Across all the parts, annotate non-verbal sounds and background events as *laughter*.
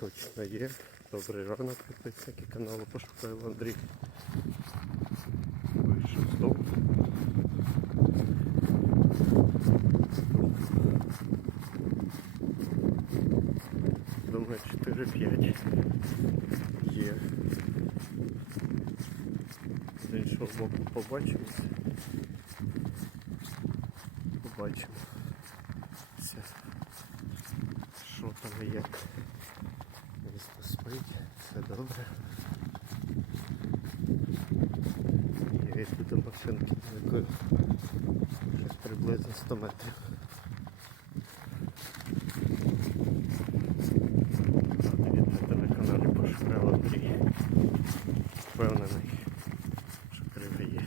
Рига точно є. Добрий ранок, підписники каналу Пошукаю Андрій. Вийшов з дому. Думаю, 4-5 є. З іншого боку побачимось. Побачимо. Все. Що там і як. горить, все добре. І весь тут машин під якою щось приблизно 100 метрів. Дивіться на каналі Пошукала Впевнений, що криви є.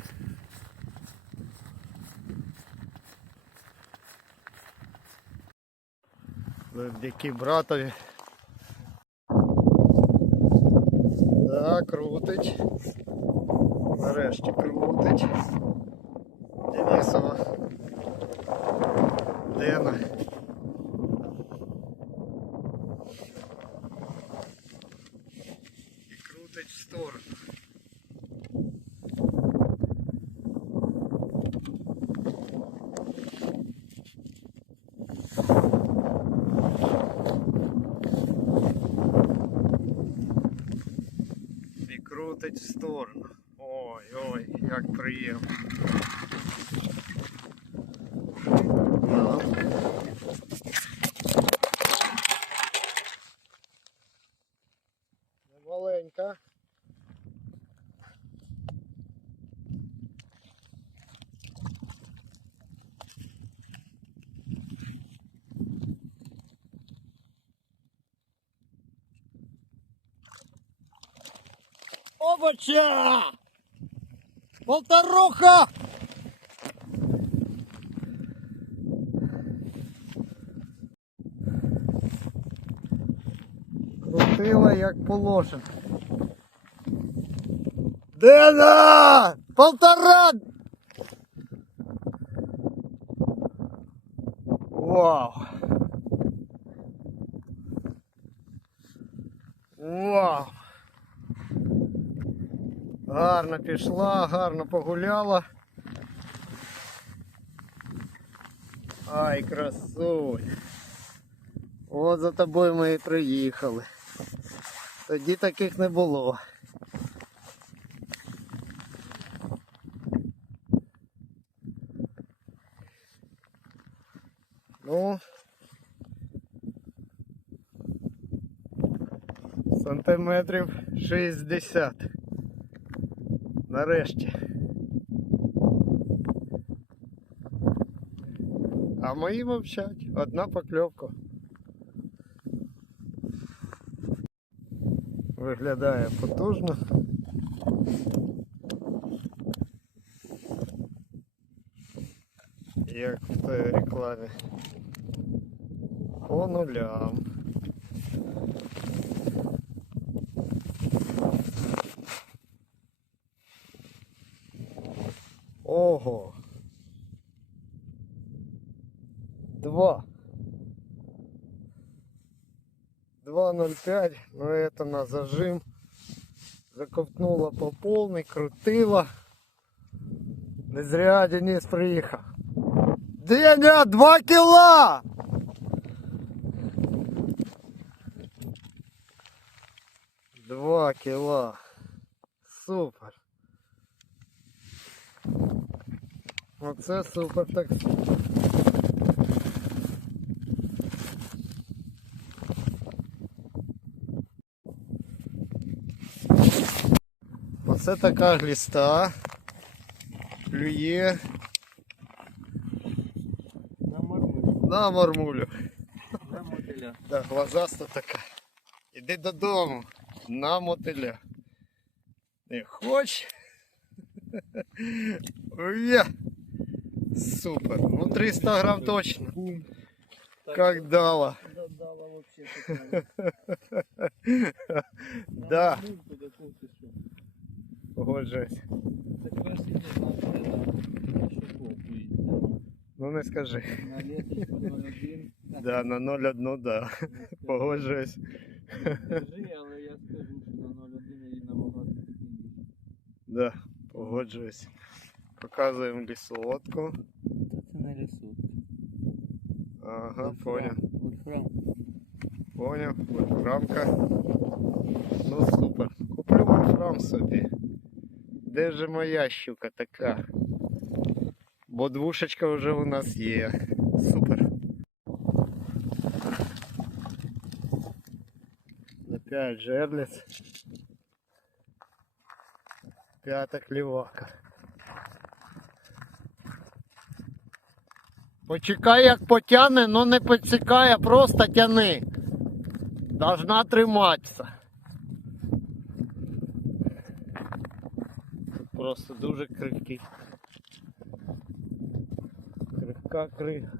Завдяки братові. Нарешті крутить. Денисова. Дена. І крутить в сторону. І крутить в сторону. Да. Маленька. Обача! Полтороха! Крутила як положено. Дена! Полтора! Вау! Вау! Гарно пішла, гарно погуляла. Ай, красунь. От за тобою ми і приїхали. Тоді таких не було. Ну, сантиметрів 60. Нарешті. А мої мовчать. Одна покльовка. Виглядає потужно. Як в той рекламі. По нулям. 2.05, но это на зажим. Заковтнула по полной, крутила. Не зря Денис приїхав. Деня, 2 кіла! Два кіла. Супер. Оце супер так. Оце така гліста. Клює На морму. на мормулю. На мотиля. Да, глазаста така. Іди додому. На мотиля. Не хоч. Уя. Супер. Ну 300 грамм точно. Бум. Как дала. Да, дала вообще такая. *laughs* Да. Погоджуюсь. Так краще не знаю, на шипов выйти. Ну не скажи. На леточку 01. Да, на 0,1, да. Погоджуюсь. Скажи, але я скажу, що на 0,1 і набагато такий. Да, погоджуюсь. Показуємо лісолодку. Та це не лісок. Ага, поняв. Вольфрам. Поняв, вольфрамка. Ну супер. Куплю вольфрам собі. Де ж моя щука така? Бо двушечка вже у нас є. Супер. Опять жерлиць. П'ята клівака. Почекай, як потягне, но не підсікає, просто тяни. Должна триматися. Просто дуже крихкий. Крихка крига.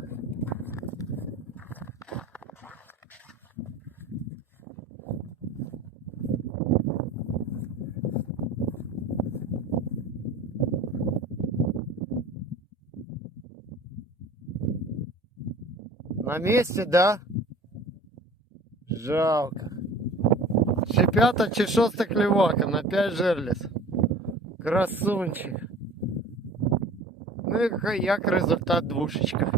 На месте, да? Жалко. Чи п'ята, чи шоста клівака на 5 жерліс. Красунчик. Ну і як результат двушечка.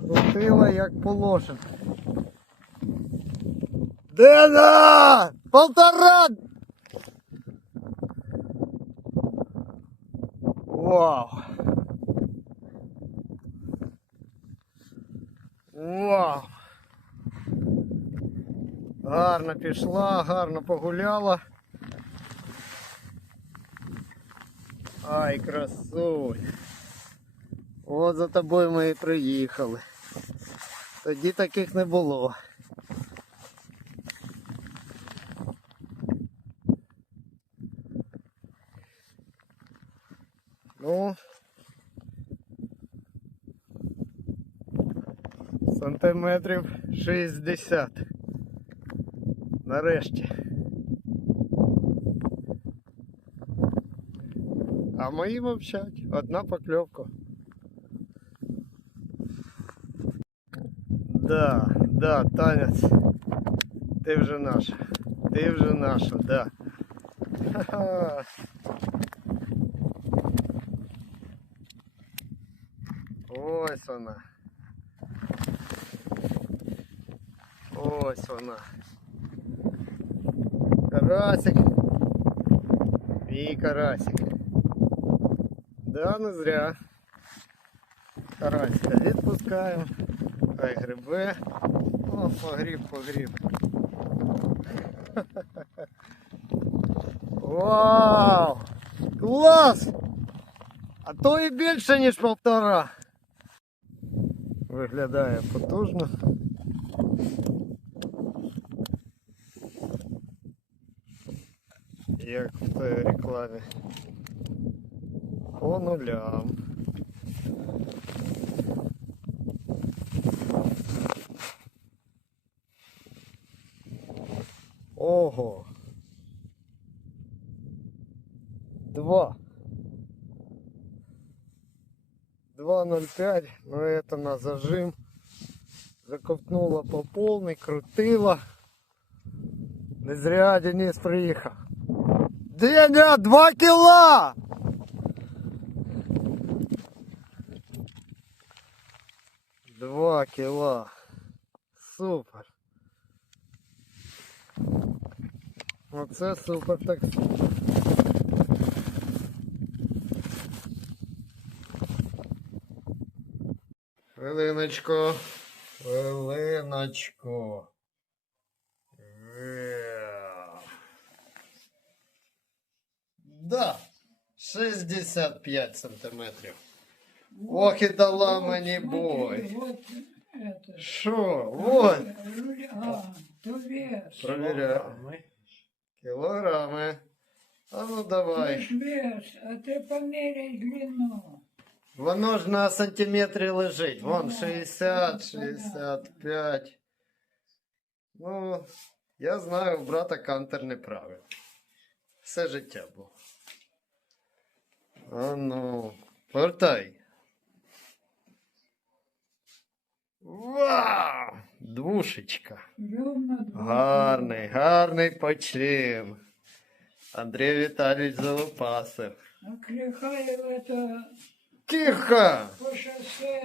Крутила як положено. Дена! Полтора! Вау! Вау! Гарно пішла, гарно погуляла. Ай, красунь. От за тобою ми і приїхали. Тоді таких не було. сантиметрів 60. Нарешті. А мої мовчать. Одна покльовка. Да, да, танець. Ти вже наша. Ти вже наша, да. Ха-ха. *laughs* Ось вона. Ось вона. Карасик. І карасик. Да, не зря. Карасика відпускаємо. Хай грибе. О, погріб, погріб. Вау! Клас! А то і більше, ніж полтора. Виглядає потужно. Як в той рекламі. По нулям. Ого. Два. 2.05, но это на зажим. Заковтнула по полной, крутила. Не зря Денис приїхав. Деня, 2 кіла! Два кіла. Супер. Оце супер так. Хвилиночку. Хвилиночку. Да. 65 сантиметрів. Ох і дала мені бой. Вот это. Що? Вот. Руля- А, то вес. Провіряємо. Кілограми. А ну Це давай. ж вес, а ти поміряй длину. Воно ж на сантиметрі лежить. Вон Ну, 60, ну, понятно. 65. Ну, я знаю, у брата кантер неправильний. Все життя було. А ну, повертай. Вау! Двушечка. Ровно два. Гарний, гарний почим. Андрій Віталійович Залупасив. А Клехаев это Тихо! по шоссе